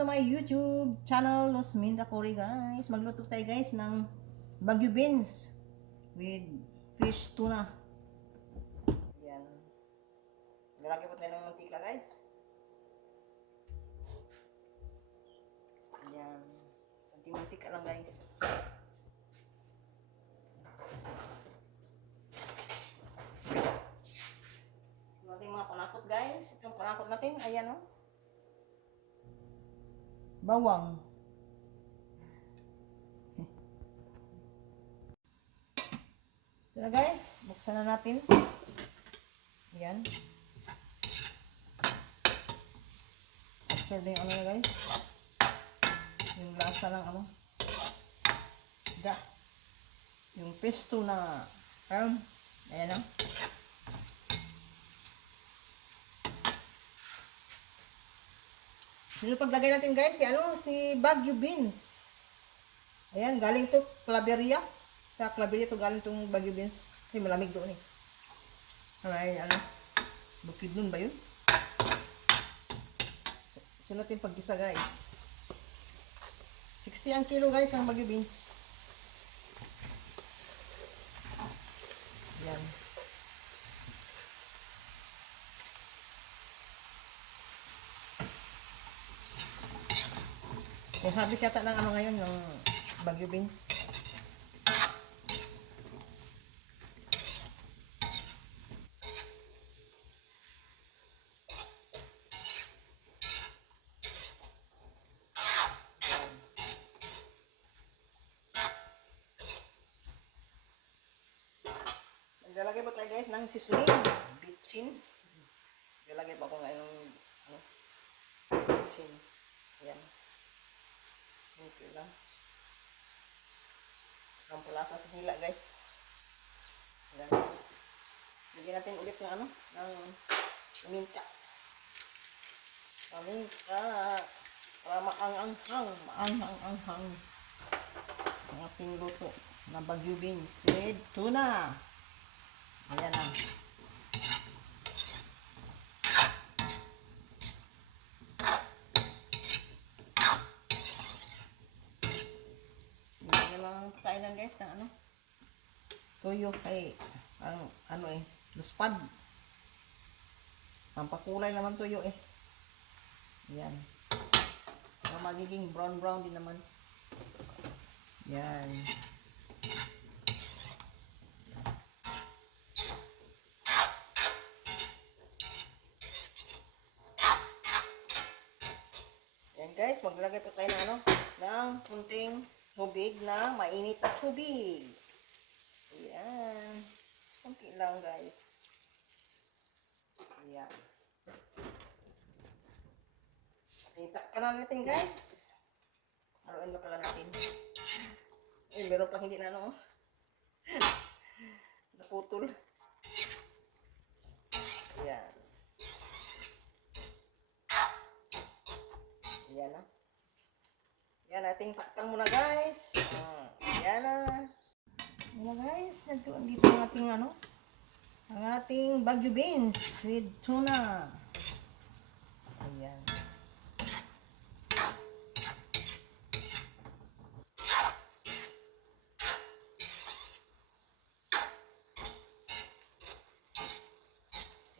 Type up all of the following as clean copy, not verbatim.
to my YouTube channel, Los Minda Cory, guys. Magluto tayo, guys, ng Baguio beans with fish tuna. Ayan. Lalagay po tayo ng mantika, guys. Ayan. Kunting mantika lang, guys. Yung ating mga panakot, guys. Itong panakot natin, ayan, oh. Bawang. Ito na, guys. Buksan na natin. Ayan. Absorb na yung ano na, guys. Yung lasa ng ano. Yung pesto na ayan, oh. Yung paglagay natin, guys, si Baguio beans. Ayan, galing to Claveria. Sa Claveria to galing tong Baguio beans. Kasi malamig doon eh. Bukid nun ba yun? So natin pagkisa, guys. 60 ang kilo, guys, ang Baguio beans. Ayan. Yung habis yata ng ano ngayon, yung Baguio beans. Naglalagay po tayo, guys, ng seasoning. Bitchin. Naglalagay po ako ngayon ng bitchin. Ayan. Simple lang. Ang pulasa sa hila, guys. Ayan. Lagyan natin ulit ng ng minta. Minta. Para maanghang-anghang. Ang ating luto na Baguio beans with tuna. Ayan na. Kainan, guys, ng toyo kay luspad. Pampakulay naman toyo eh. Yan. So, magiging brown din naman. Yan. Yan, guys, maglagay po tayo ng kunting tubig na mainit na tubig. Ayan. Kunti lang, guys. Ayan. Takpan na natin, guys. Haluin na pala natin. Meron pang hindi na naputol. Ayan. Ayan na. Yan, ating takpan muna, guys. Yan na. Yan, guys. Nagtuon dito ang ating ang ating Baguio beans with tuna. Ayan.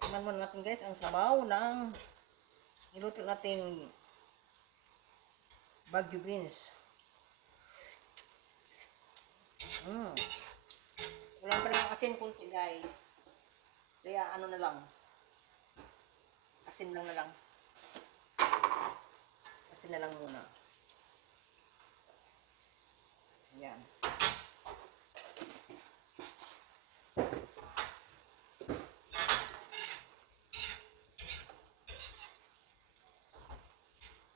Tikman muna natin, guys, ang sabaw ng niluto natin Baguio beans. Wala pa lang asin kunti, guys. Kaya na lang. Asin lang na lang. Asin na lang muna. Ayan.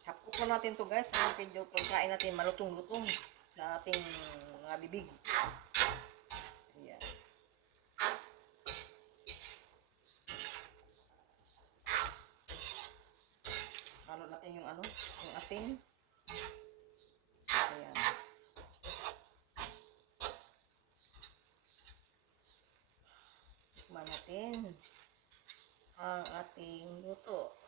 Hapok natin to, guys. Medyo pagkain natin malutong-lutong sa ating mga bibig. Ayan. Halo natin yung yung asin. Ayan. Tikman natin ang ating luto.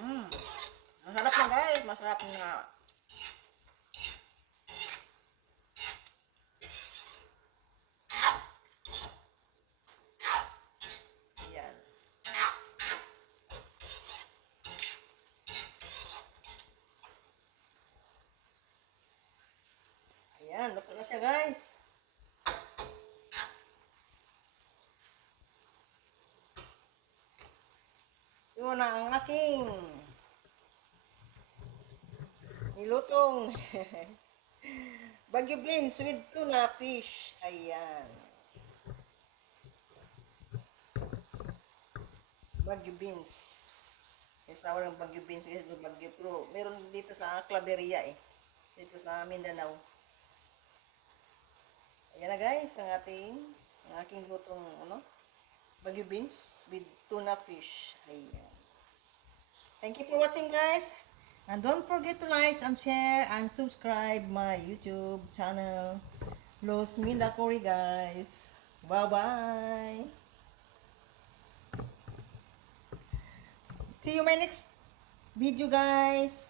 Masarap na guys, masarap na. Yan. Ayan, luto na siya guys. Ito na ang aking nilutong Baguio beans with tuna fish. Ayan. Baguio beans. Kasi tawag ng Baguio beans kasi ito Baguio Pro. Meron dito sa Claveria eh. Dito sa Mindanao. Ayan na guys, ang aking lutong Baguio beans with tuna fish. Ayan. Thank you for watching guys. And don't forget to like and share and subscribe my YouTube channel. Los Mindakori guys. Bye-bye. See you my next video guys.